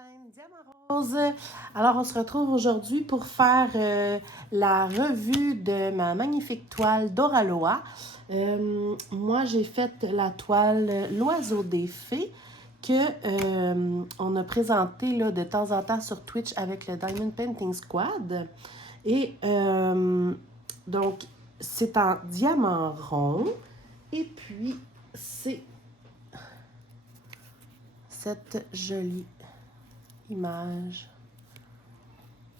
chaîne Diamant Rose. Alors, on se retrouve aujourd'hui pour faire la revue de ma magnifique toile d'Oraloa. Moi, j'ai fait la toile L'Oiseau des Fées que on a présenté là, de temps en temps sur Twitch avec le Diamond Painting Squad. Et donc, c'est en diamant rond. Et puis, c'est cette jolie image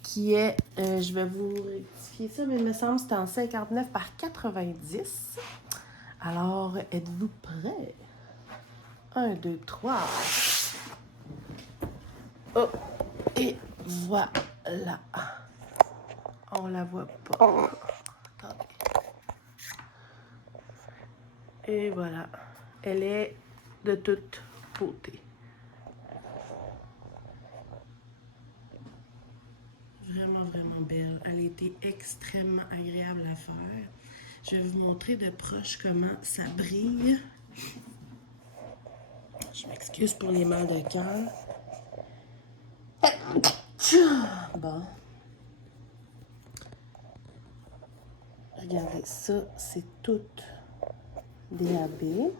qui est, je vais vous rectifier ça, mais il me semble que c'est en 59 par 90. Alors, êtes-vous prêts? 1, 2, 3. Oh, et voilà. On la voit pas. Attendez. Et voilà. Elle est de toute beauté. Vraiment, vraiment belle. Elle a été extrêmement agréable à faire. Je vais vous montrer de proche comment ça brille. Je m'excuse pour les mal de cœur. Bon. Regardez, ça, c'est tout DAB.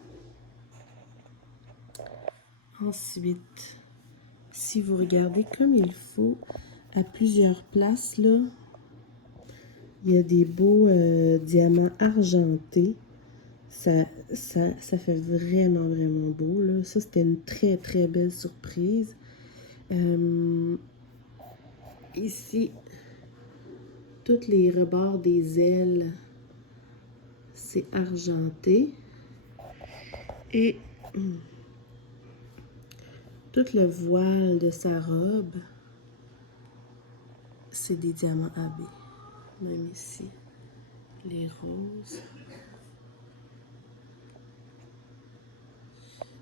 Ensuite, si vous regardez comme il faut, à plusieurs places, là, il y a des beaux diamants argentés. Ça fait vraiment, vraiment beau, là. Ça, c'était une très, très belle surprise. Ici, tous les rebords des ailes, c'est argenté. Et tout le voile de sa robe, c'est des diamants AB. Même ici, les roses.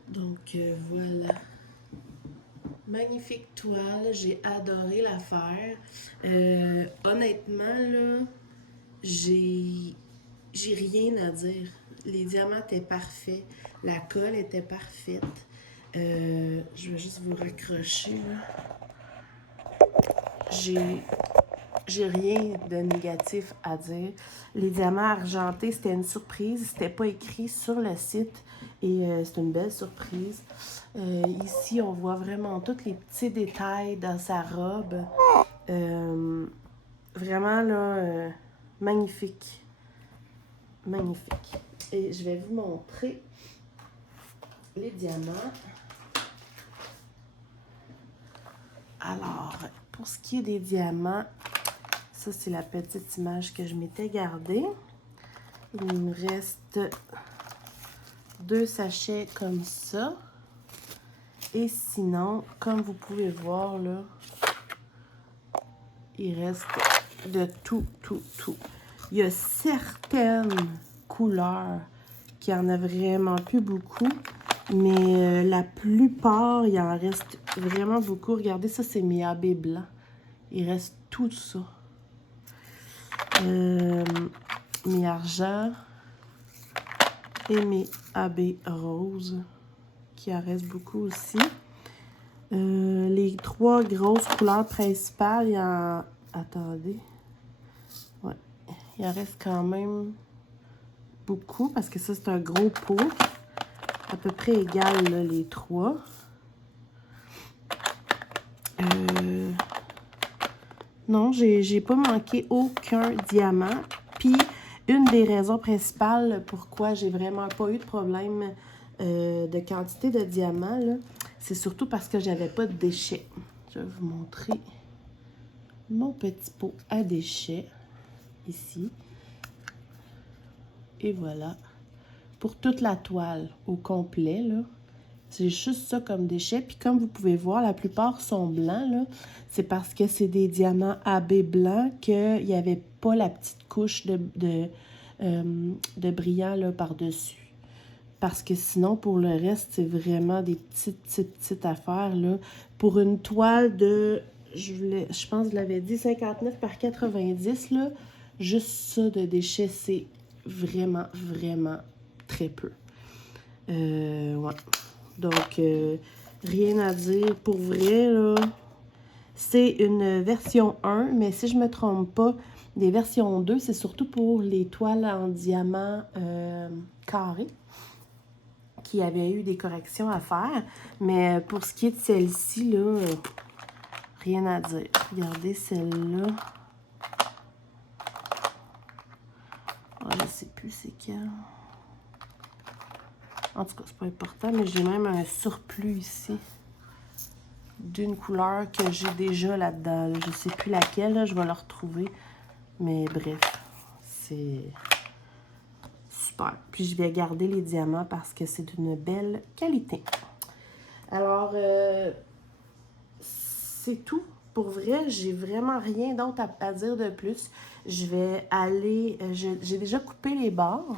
Donc, voilà. Magnifique toile, j'ai adoré la faire. Honnêtement, là, j'ai rien à dire. Les diamants étaient parfaits. La colle était parfaite. Je vais juste vous raccrocher, là. J'ai rien de négatif à dire. Les diamants argentés, c'était une surprise. C'était pas écrit sur le site. Et c'est une belle surprise. Ici, on voit vraiment tous les petits détails dans sa robe. Vraiment, là, magnifique. Magnifique. Et je vais vous montrer les diamants. Alors, pour ce qui est des diamants, ça, c'est la petite image que je m'étais gardée. Il me reste 2 sachets comme ça. Et sinon, comme vous pouvez voir, là, il reste de tout. Il y a certaines couleurs qui en a vraiment plus beaucoup, mais la plupart, il en reste vraiment beaucoup. Regardez, ça, c'est mes AB blancs. Il reste tout ça. Mes argents et mes AB roses, qui en reste beaucoup aussi. Les 3 grosses couleurs principales, il y en... Attendez. Ouais. Il en reste quand même beaucoup, parce que ça, c'est un gros pot. À peu près égal, là, les 3. Non, j'ai pas manqué aucun diamant. Puis, une des raisons principales pourquoi j'ai vraiment pas eu de problème de quantité de diamants, là, c'est surtout parce que j'avais pas de déchets. Je vais vous montrer mon petit pot à déchets, ici. Et voilà. Pour toute la toile au complet, là. C'est juste ça comme déchets. Puis comme vous pouvez voir, la plupart sont blancs, là. C'est parce que c'est des diamants AB blancs qu'il n'y avait pas la petite couche de brillant là, par-dessus. Parce que sinon, pour le reste, c'est vraiment des petites affaires, là. Pour une toile de, je pense que je l'avais dit, 59 par 90, là, juste ça de déchets, c'est vraiment, vraiment très peu. Ouais. Donc, Rien à dire. Pour vrai, là, c'est une version 1, mais si je me trompe pas, les versions 2, c'est surtout pour les toiles en diamant carré qui avaient eu des corrections à faire. Mais pour ce qui est de celle-ci, là, rien à dire. Regardez celle-là. Oh, je sais plus c'est quelle. En tout cas, c'est pas important, mais j'ai même un surplus ici d'une couleur que j'ai déjà là-dedans. Là. Je sais plus laquelle, là, je vais la retrouver. Mais bref, c'est super. Puis je vais garder les diamants parce que c'est d'une belle qualité. Alors, c'est tout. Pour vrai, j'ai vraiment rien d'autre à dire de plus. Je vais aller... j'ai déjà coupé les bords.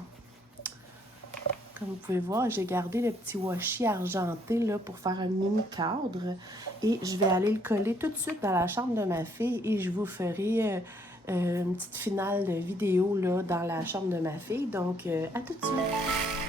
Comme vous pouvez voir, j'ai gardé le petit washi argenté là, pour faire un mini cadre. Et je vais aller le coller tout de suite dans la chambre de ma fille et je vous ferai une petite finale de vidéo là, dans la chambre de ma fille. Donc, à tout de suite!